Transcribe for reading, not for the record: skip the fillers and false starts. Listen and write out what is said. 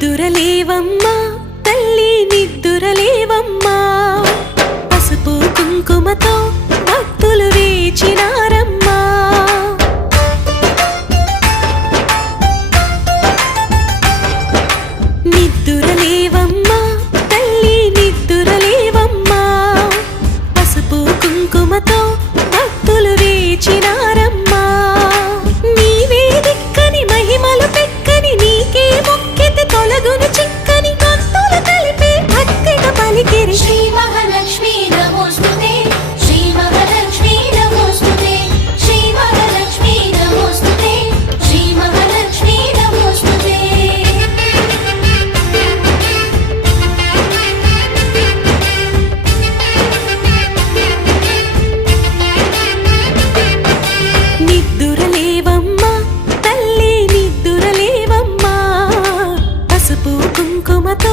నిద్దురలేవమ్మా తల్లి నిద్దురలేవమ్మా పసుపు కుంకుమతో భక్తులు వేచినారమ్మా నిద్దురలేవమ్మా తల్లి నిద్దురలేవమ్మా పసుపు కుంకుమతో భక్తులు వేచినారమ్మా నీవే దిక్కని మహిమలు పెక్కని నీకే మొక్కితే తొలగును చిక్కని గొంతులు కలిపి భక్తిగా పలికిరి శ్రీ మహాలక్ష్మీ నమోస్తుతే శ్రీ మహాలక్ష్మీ నమోస్తుతే శ్రీ మహాలక్ష్మీ నమోస్తుతే శ్రీ మహాలక్ష్మీ నమోస్తుతే నిద్దురలేవమ్మా తల్లి నిద్దురలేవమ్మా పసుపు కుంకుమతో